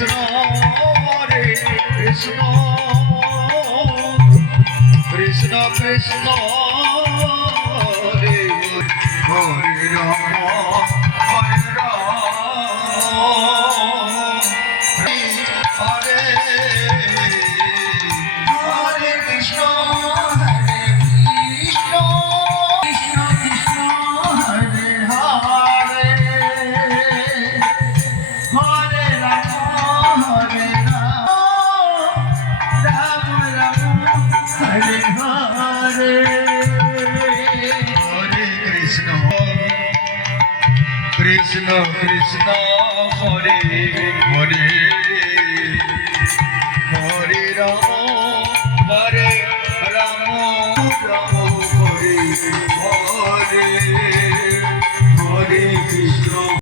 Krishna Hare Krishna Krishna Krishna Hare Hare Ram Hare Ram Hare Hare Krishna Hare Krishna Krishna Krishna Hare Hare Hare Ram Hare Ram Ram Ram Hare Hare Hare Krishna Krishna Krishna Hare